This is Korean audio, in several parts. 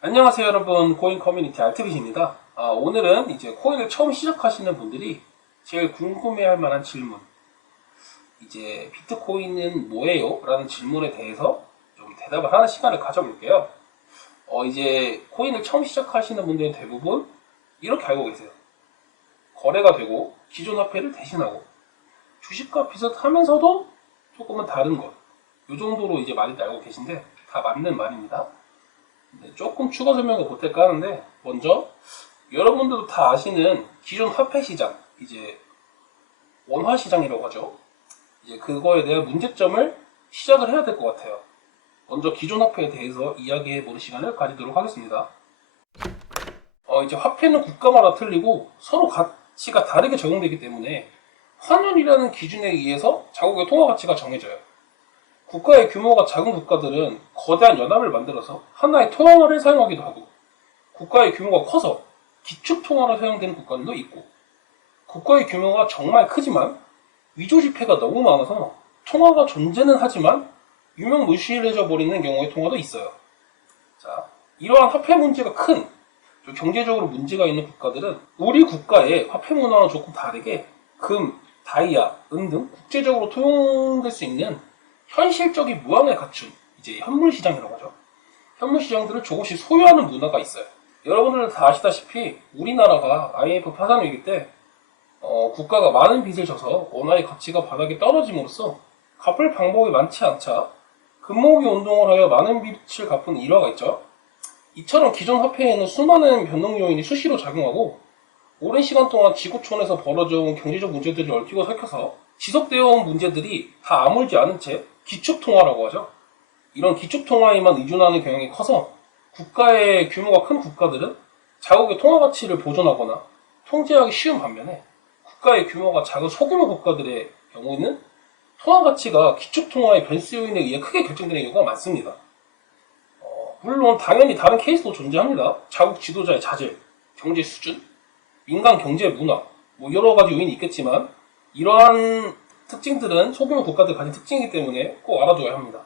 안녕하세요 여러분, 코인 커뮤니티 알트빗입니다. 오늘은 이제 코인을 처음 시작하시는 분들이 제일 궁금해할 만한 질문, 이제 비트코인은 뭐예요? 라는 질문에 대해서 좀 대답을 하는 시간을 가져볼게요. 이제 코인을 처음 시작하시는 분들은 대부분 이렇게 알고 계세요. 거래가 되고 기존 화폐를 대신하고 주식과 비슷하면서도 조금은 다른 것, 이 정도로 이제 많이들 알고 계신데 다 맞는 말입니다. 조금 추가 설명을 보탤까 하는데, 먼저 여러분들도 다 아시는 기존 화폐 시장, 이제 원화 시장이라고 하죠. 이제 그거에 대한 문제점을 시작을 해야 될 것 같아요. 먼저 기존 화폐에 대해서 이야기해 보는 시간을 가지도록 하겠습니다. 이제 화폐는 국가마다 틀리고 서로 가치가 다르게 적용되기 때문에 환율이라는 기준에 의해서 자국의 통화 가치가 정해져요. 국가의 규모가 작은 국가들은 거대한 연합을 만들어서 하나의 통화를 사용하기도 하고, 국가의 규모가 커서 기축통화로 사용되는 국가들도 있고, 국가의 규모가 정말 크지만 위조지폐가 너무 많아서 통화가 존재는 하지만 유명무실해져 버리는 경우의 통화도 있어요. 자, 이러한 화폐 문제가 큰, 경제적으로 문제가 있는 국가들은 우리 국가의 화폐 문화와 조금 다르게 금, 다이아, 은 등 국제적으로 통용될 수 있는 현실적인 무항을 갖춘 이제 현물시장이라고 하죠. 현물시장들을 조금씩 소유하는 문화가 있어요. 여러분들은 다 아시다시피 우리나라가 IMF 파산 위기 때 국가가 많은 빚을 져서 원화의 가치가 바닥에 떨어짐으로써 갚을 방법이 많지 않자 금모으기 운동을 하여 많은 빚을 갚은 일화가 있죠. 이처럼 기존 화폐에는 수많은 변동 요인이 수시로 작용하고 오랜 시간 동안 지구촌에서 벌어져온 경제적 문제들이 얽히고 설켜서 지속되어 온 문제들이 다 아물지 않은 채 기축통화라고 하죠. 이런 기축통화에만 의존하는 경향이 커서 국가의 규모가 큰 국가들은 자국의 통화 가치를 보존하거나 통제하기 쉬운 반면에 국가의 규모가 작은 소규모 국가들의 경우에는 통화 가치가 기축통화의 변수 요인에 의해 크게 결정되는 경우가 많습니다. 물론 당연히 다른 케이스도 존재합니다. 자국 지도자의 자질, 경제 수준, 민간 경제 문화, 여러 가지 요인이 있겠지만 이러한 특징들은 소규모 국가들 가진 특징이기 때문에 꼭 알아둬야 합니다.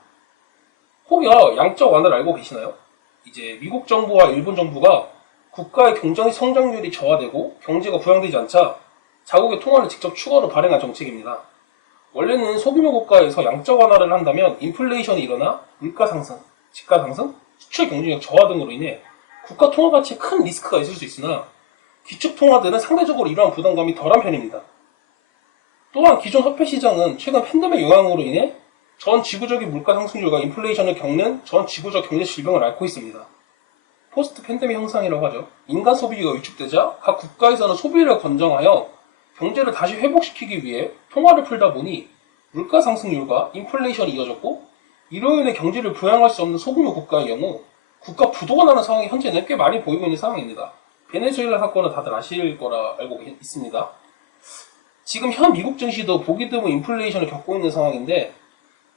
혹여 양적 완화를 알고 계시나요? 이제 미국 정부와 일본 정부가 국가의 경제 성장률이 저하되고 경제가 부양되지 않자 자국의 통화를 직접 추가로 발행한 정책입니다. 원래는 소규모 국가에서 양적 완화를 한다면 인플레이션이 일어나 물가 상승, 집가 상승, 수출 경쟁력 저하 등으로 인해 국가 통화 가치에 큰 리스크가 있을 수 있으나 기축 통화들은 상대적으로 이러한 부담감이 덜한 편입니다. 또한 기존 화폐 시장은 최근 팬데믹 영향으로 인해 전 지구적인 물가 상승률과 인플레이션을 겪는 전 지구적 경제 질병을 앓고 있습니다. 포스트 팬데믹 현상이라고 하죠. 인간 소비가 위축되자 각 국가에서는 소비를 권장하여 경제를 다시 회복시키기 위해 통화를 풀다 보니 물가 상승률과 인플레이션이 이어졌고, 이로 인해 경제를 부양할 수 없는 소규모 국가의 경우 국가 부도가 나는 상황이 현재는 꽤 많이 보이고 있는 상황입니다. 베네수엘라 사건은 다들 아실 거라 알고 있습니다. 지금 현 미국 증시도 보기 드문 인플레이션을 겪고 있는 상황인데,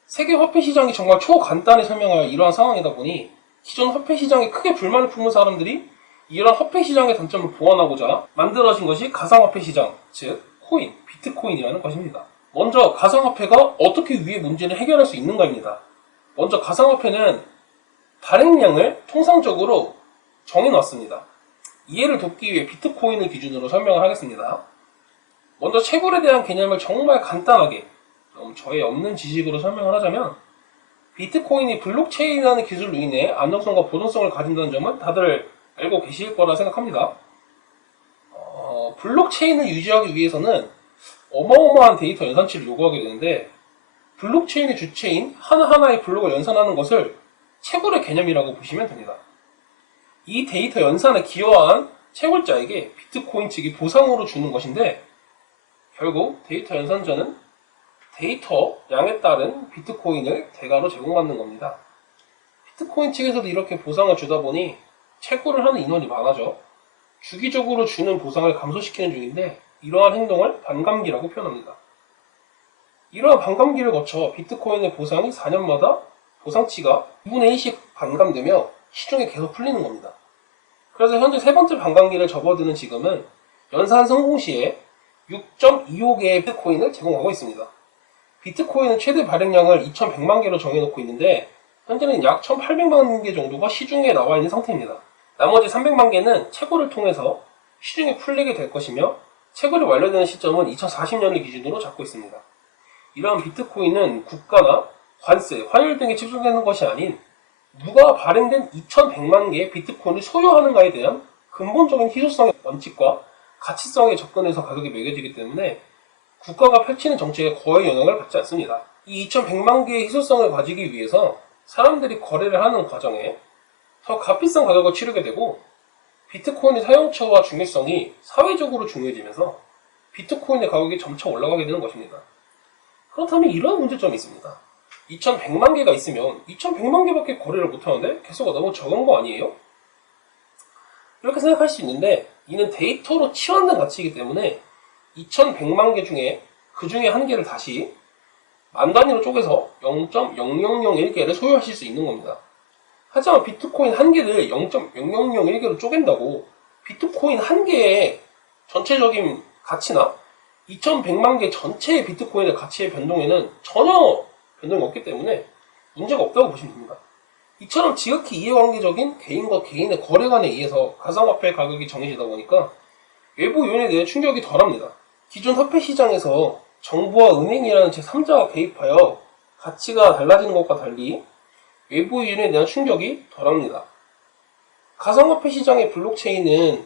세계 화폐 시장이 정말 초간단히 설명할 이러한 상황이다 보니 기존 화폐 시장에 크게 불만을 품은 사람들이 이러한 화폐 시장의 단점을 보완하고자 만들어진 것이 가상화폐 시장, 즉 코인, 비트코인이라는 것입니다. 먼저 가상화폐가 어떻게 위의 문제를 해결할 수 있는가입니다. 먼저 가상화폐는 발행량을 통상적으로 정해놨습니다. 이해를 돕기 위해 비트코인을 기준으로 설명을 하겠습니다. 먼저 채굴에 대한 개념을 정말 간단하게, 저의 없는 지식으로 설명을 하자면, 비트코인이 블록체인이라는 기술로 인해 안정성과 보존성을 가진다는 점은 다들 알고 계실 거라 생각합니다. 블록체인을 유지하기 위해서는 어마어마한 데이터 연산치를 요구하게 되는데, 블록체인의 주체인 하나하나의 블록을 연산하는 것을 채굴의 개념이라고 보시면 됩니다. 이 데이터 연산에 기여한 채굴자에게 비트코인 측이 보상으로 주는 것인데, 결국 데이터 연산자는 데이터 양에 따른 비트코인을 대가로 제공받는 겁니다. 비트코인 측에서도 이렇게 보상을 주다 보니 채굴을 하는 인원이 많아져 주기적으로 주는 보상을 감소시키는 중인데, 이러한 행동을 반감기라고 표현합니다. 이러한 반감기를 거쳐 비트코인의 보상이 4년마다 보상치가 2분의 1씩 반감되며 시중에 계속 풀리는 겁니다. 그래서 현재 세 번째 반감기를 접어드는 지금은 연산 성공 시에 6.25개의 비트코인을 제공하고 있습니다. 비트코인은 최대 발행량을 2100만 개로 정해놓고 있는데, 현재는 약 1800만 개 정도가 시중에 나와 있는 상태입니다. 나머지 300만 개는 채굴을 통해서 시중에 풀리게 될 것이며 채굴이 완료되는 시점은 2040년을 기준으로 잡고 있습니다. 이러한 비트코인은 국가나 관세, 환율 등에 집중되는 것이 아닌 누가 발행된 2100만 개의 비트코인을 소유하는가에 대한 근본적인 희소성의 원칙과 가치성에 접근해서 가격이 매겨지기 때문에 국가가 펼치는 정책에 거의 영향을 받지 않습니다. 이 2100만 개의 희소성을 가지기 위해서 사람들이 거래를 하는 과정에 더 값비싼 가격을 치르게 되고 비트코인의 사용처와 중요성이 사회적으로 중요해지면서 비트코인의 가격이 점차 올라가게 되는 것입니다. 그렇다면 이런 문제점이 있습니다. 2100만 개가 있으면 2100만 개밖에 거래를 못하는데 개수가 너무 적은 거 아니에요? 이렇게 생각할 수 있는데 이는 데이터로 치환된 가치이기 때문에 2100만 개 중에 그 중에 한 개를 다시 만 단위로 쪼개서 0.0001개를 소유하실 수 있는 겁니다. 하지만 비트코인 한 개를 0.0001개로 쪼갠다고 비트코인 한 개의 전체적인 가치나 2100만 개 전체의 비트코인의 가치의 변동에는 전혀 변동이 없기 때문에 문제가 없다고 보시면 됩니다. 이처럼 지극히 이해관계적인 개인과 개인의 거래관에 의해서 가상화폐 가격이 정해지다 보니까 외부 요인에 대해 충격이 덜합니다. 기존 화폐 시장에서 정부와 은행이라는 제3자가 개입하여 가치가 달라지는 것과 달리 외부 요인에 대한 충격이 덜합니다. 가상화폐 시장의 블록체인은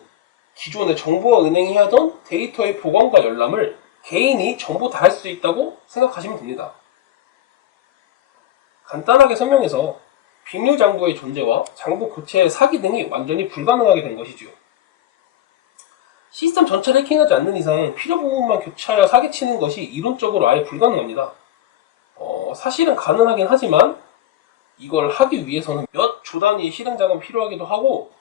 기존의 정부와 은행이 하던 데이터의 보관과 열람을 개인이 전부 다 할 수 있다고 생각하시면 됩니다. 간단하게 설명해서 비밀 장부의 존재와 장부 교체의 사기 등이 완전히 불가능하게 된 것이지요. 시스템 전체를 해킹하지 않는 이상 필요 부분만 교체하여 사기치는 것이 이론적으로 아예 불가능합니다. 사실은 가능하긴 하지만 이걸 하기 위해서는 몇 조 단위의 실행 자금이 필요하기도 하고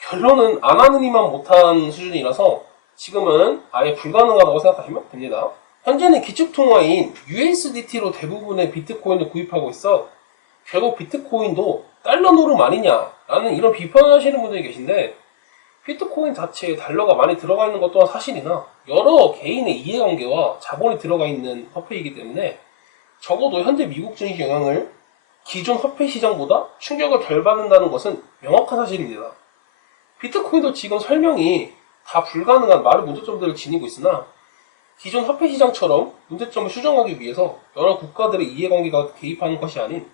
결론은 안 하는 이만 못한 수준이라서 지금은 아예 불가능하다고 생각하시면 됩니다. 현재는 기축통화인 USDT로 대부분의 비트코인을 구입하고 있어 결국 비트코인도 달러 노름 아니냐라는 이런 비판을 하시는 분들이 계신데 비트코인 자체에 달러가 많이 들어가 있는 것 또한 사실이나 여러 개인의 이해관계와 자본이 들어가 있는 화폐이기 때문에 적어도 현재 미국 증시 영향을 기존 화폐 시장보다 충격을 덜 받는다는 것은 명확한 사실입니다. 비트코인도 지금 설명이 다 불가능한 많은 문제점들을 지니고 있으나 기존 화폐 시장처럼 문제점을 수정하기 위해서 여러 국가들의 이해관계가 개입하는 것이 아닌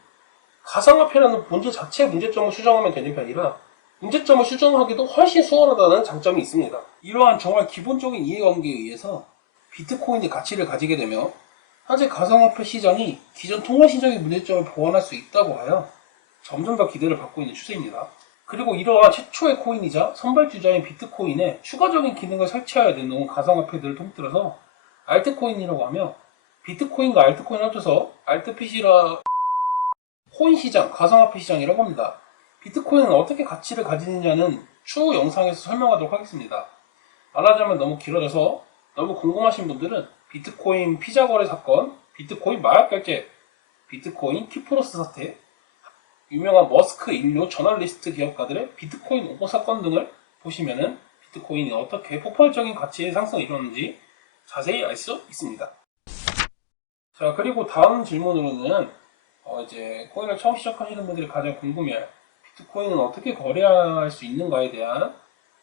가상화폐라는 본질 자체의 문제점을 수정하면 되는 편이라 문제점을 수정하기도 훨씬 수월하다는 장점이 있습니다. 이러한 정말 기본적인 이해관계에 의해서 비트코인이 가치를 가지게 되며 현재 가상화폐 시장이 기존 통화 시장의 문제점을 보완할 수 있다고 하여 점점 더 기대를 받고 있는 추세입니다. 그리고 이러한 최초의 코인이자 선발주자인 비트코인에 추가적인 기능을 설치하여 내놓은 가상화폐들을 통틀어서 알트코인이라고 하며 비트코인과 알트코인을 합쳐서 알트핏이라 코인 시장, 가상화폐 시장이라고 합니다. 비트코인은 어떻게 가치를 가지느냐는 추후 영상에서 설명하도록 하겠습니다. 말하자면 너무 길어져서 너무 궁금하신 분들은 비트코인 피자 거래 사건, 비트코인 마약 결제, 비트코인 키프로스 사태, 유명한 머스크 인류 저널리스트 기업가들의 비트코인 오보 사건 등을 보시면은 비트코인이 어떻게 폭발적인 가치의 상승을 이루었는지 자세히 알 수 있습니다. 자, 그리고 다음 질문으로는 이제 코인을 처음 시작하시는 분들이 가장 궁금해할 비트코인은 어떻게 거래할 수 있는가에 대한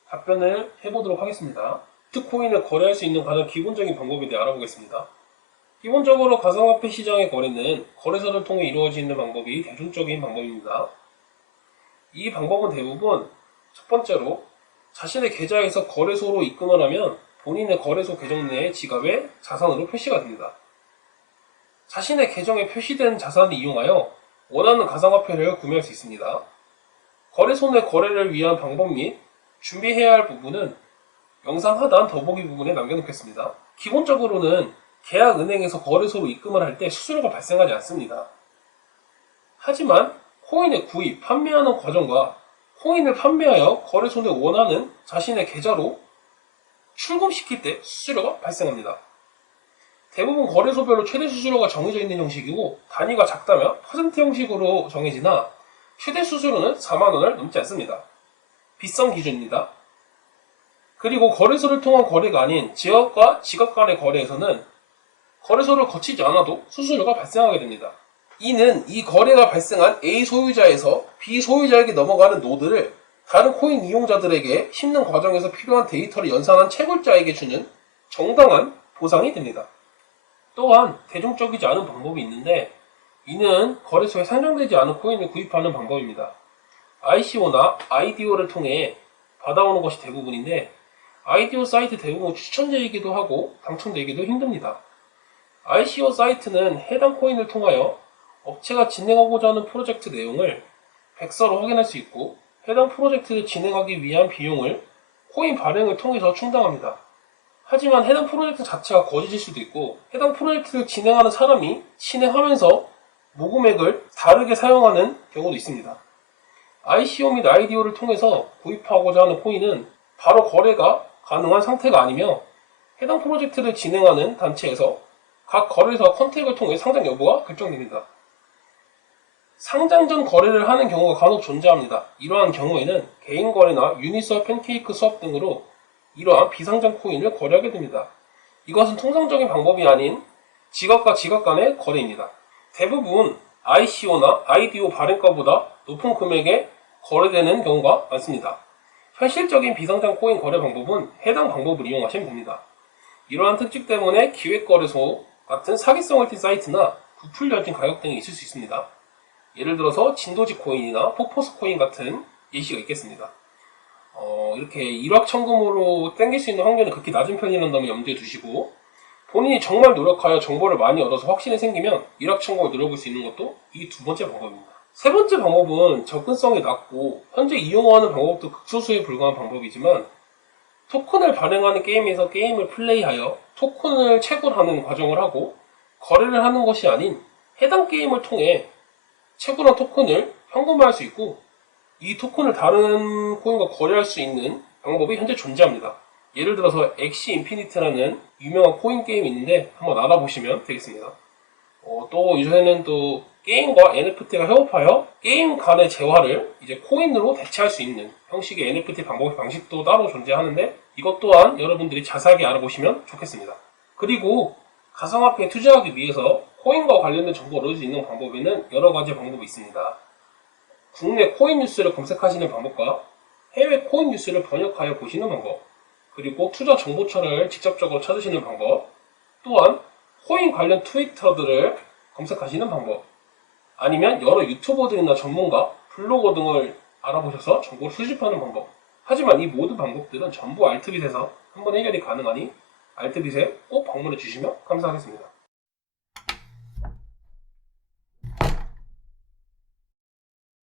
답변을 해보도록 하겠습니다. 비트코인을 거래할 수 있는 가장 기본적인 방법에 대해 알아보겠습니다. 기본적으로 가상화폐 시장의 거래는 거래소를 통해 이루어지는 방법이 대중적인 방법입니다. 이 방법은 대부분 첫 번째로 자신의 계좌에서 거래소로 입금을 하면 본인의 거래소 계정 내의 지갑에 자산으로 표시가 됩니다. 자신의 계정에 표시된 자산을 이용하여 원하는 가상화폐를 구매할 수 있습니다. 거래소 내 거래를 위한 방법 및 준비해야 할 부분은 영상 하단 더보기 부분에 남겨놓겠습니다. 기본적으로는 계약은행에서 거래소로 입금을 할 때 수수료가 발생하지 않습니다. 하지만 코인의 구입, 판매하는 과정과 코인을 판매하여 거래소 내 원하는 자신의 계좌로 출금시킬 때 수수료가 발생합니다. 대부분 거래소별로 최대 수수료가 정해져 있는 형식이고 단위가 작다면 퍼센트 형식으로 정해지나 최대 수수료는 4만원을 넘지 않습니다. 비싼 기준입니다. 그리고 거래소를 통한 거래가 아닌 지역과 지각 간의 거래에서는 거래소를 거치지 않아도 수수료가 발생하게 됩니다. 이는 이 거래가 발생한 A 소유자에서 B 소유자에게 넘어가는 노드를 다른 코인 이용자들에게 심는 과정에서 필요한 데이터를 연산한 채굴자에게 주는 정당한 보상이 됩니다. 또한 대중적이지 않은 방법이 있는데 이는 거래소에 상장되지 않은 코인을 구입하는 방법입니다. ICO나 IDO를 통해 받아오는 것이 대부분인데 IDO 사이트 대부분 추천되기도 하고 당첨되기도 힘듭니다. ICO 사이트는 해당 코인을 통하여 업체가 진행하고자 하는 프로젝트 내용을 백서로 확인할 수 있고 해당 프로젝트를 진행하기 위한 비용을 코인 발행을 통해서 충당합니다. 하지만 해당 프로젝트 자체가 거짓일 수도 있고 해당 프로젝트를 진행하는 사람이 진행하면서 모금액을 다르게 사용하는 경우도 있습니다. ICO 및 IDO를 통해서 구입하고자 하는 코인은 바로 거래가 가능한 상태가 아니며 해당 프로젝트를 진행하는 단체에서 각 거래소와 컨택을 통해 상장 여부가 결정됩니다. 상장 전 거래를 하는 경우가 간혹 존재합니다. 이러한 경우에는 개인 거래나 유니스와 팬케이크 수업 등으로 이러한 비상장 코인을 거래하게 됩니다. 이것은 통상적인 방법이 아닌 지갑과 지갑 간의 거래입니다. 대부분 ICO나 IDO 발행가보다 높은 금액에 거래되는 경우가 많습니다. 현실적인 비상장 코인 거래 방법은 해당 방법을 이용하시면 됩니다. 이러한 특징 때문에 기획거래소 같은 사기성을 띤 사이트나 부풀려진 가격 등이 있을 수 있습니다. 예를 들어서 진도지 코인이나 폭포스 코인 같은 예시가 있겠습니다. 이렇게 일확천금으로 땡길 수 있는 확률은 극히 낮은 편이라는 점을 염두에 두시고 본인이 정말 노력하여 정보를 많이 얻어서 확신이 생기면 일확천금을 누려볼 수 있는 것도 이 두 번째 방법입니다. 세 번째 방법은 접근성이 낮고 현재 이용하는 방법도 극소수에 불과한 방법이지만 토큰을 발행하는 게임에서 게임을 플레이하여 토큰을 채굴하는 과정을 하고 거래를 하는 것이 아닌 해당 게임을 통해 채굴한 토큰을 현금화할 수 있고 이 토큰을 다른 코인과 거래할 수 있는 방법이 현재 존재합니다. 예를 들어서 엑시 인피니트라는 유명한 코인 게임이 있는데 한번 알아보시면 되겠습니다. 또 요새는 또 게임과 NFT가 협업하여 게임 간의 재화를 이제 코인으로 대체할 수 있는 형식의 NFT 방식도 따로 존재하는데 이것 또한 여러분들이 자세하게 알아보시면 좋겠습니다. 그리고 가상화폐에 투자하기 위해서 코인과 관련된 정보를 얻을 수 있는 방법에는 여러 가지 방법이 있습니다. 국내 코인 뉴스를 검색하시는 방법과 해외 코인 뉴스를 번역하여 보시는 방법, 그리고 투자 정보처를 직접적으로 찾으시는 방법, 또한 코인 관련 트위터들을 검색하시는 방법, 아니면 여러 유튜버들이나 전문가, 블로거 등을 알아보셔서 정보를 수집하는 방법. 하지만 이 모든 방법들은 전부 알트빗에서 한번 해결이 가능하니 알트빗에 꼭 방문해 주시면 감사하겠습니다.